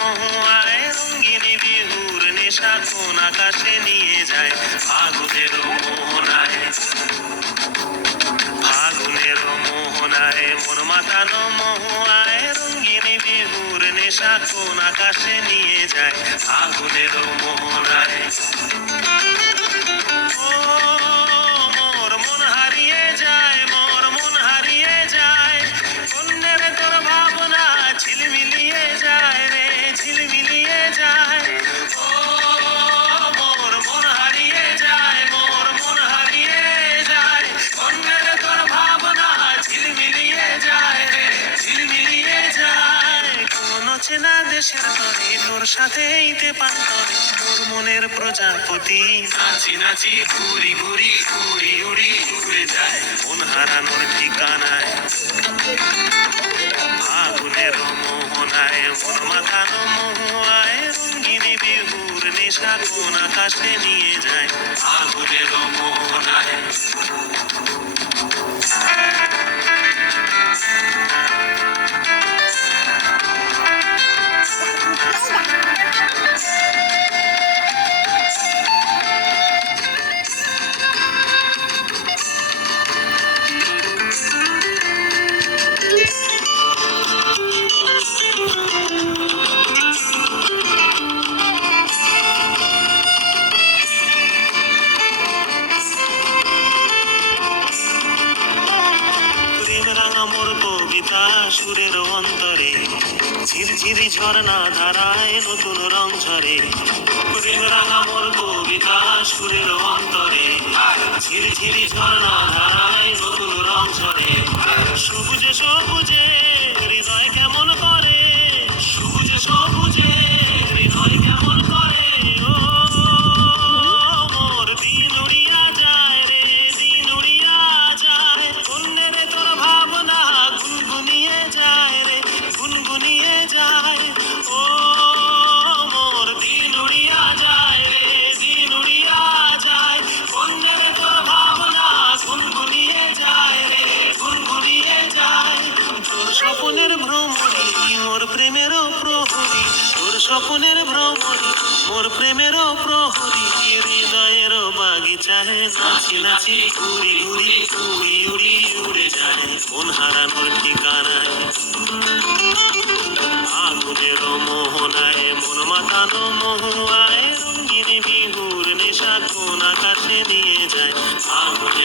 মহুয়ায় রঙ্গিনী বিহুর নেশা কোন আকাশে নিয়ে যায় ফাগুনের মোহনায়। ফাগুনের মোহনায় মন মাতানো মহুয়ায় রঙ্গিনী বিহুর নেশা কোন আকাশে নিয়ে যায় ফাগুনের মোহনায়। ও মোর মন হারিয়ে যায়, মোর মন হারিয়ে যায়, অন্যের তোর ভাবনা ঝিলমিলিয়ে যায় রে, ঝিলমিলিয়ে যায়। ও মোর মন হারিয়ে যায়, মোর মন হারিয়ে যায়, অন্যের তোর ভাবনা ঝিলমিলিয়ে যায় রে, ঝিলমিলিয়ে যায়। কোন চেনা দেশের তরে তোর সাথে এইতে পান্তরে তোর মনের প্রজাপতি নাচি নাচি ঘুরি ঘুরি উড়ি উড়ি উড়ে যায় মন হারানোর ঠিকানায়। ফাগুনের মোহনায় মন মাতানো মহুয়ায় রঙ্গিনী বিহুর নেশা কোন আকাশে নিয়ে যায় ফাগুনের মোহনায়। সুরের অন্তরে ঝিরঝিরি ঝর্ণা ধারায় নতুন রং ঝরে। প্রেম রাঙা মোর কবিতা সুরের অন্তরে ঝিরঝিরি ঝর্ণা ধারায় নতুন রং ঝরে। সবুজে সবুজে হৃদয় কেমন করে, সবুজে সবুজে হৃদয় কেমন করে। ও মোর দিন উড়িয়া যায় রে, দিন উড়িয়া যায়, অন্যের তোর ভাবনা গুনগুনিয়ে যায় রে, গুনগুনিয়ে যায়। ও মোর দিন উড়িয়া যায় রে, দিন উড়িয়া যায়, অন্যের তোর ভাবনা গুনগুনিয়ে যায় রে, গুনগুনিয়ে যায়। তোর স্বপ্নের ভ্রমণী মোর প্রেমেরও প্রহরী, তোর স্বপ্নের ভ্রমণী মোর প্রেমেরও প্রহরী, হৃদয়ের বাগিচায় নাচি নাচি ঘুরি ঘুরি উড়ি উড়ি উড়ে যায় মন হারানোর ঠিকানায়। ফাগুনের মোহনায় মন মাতানো মহুয়ায় রঙ্গিনী বিহুর নেশা কোন আকাশে নিয়ে যায় ফাগুনের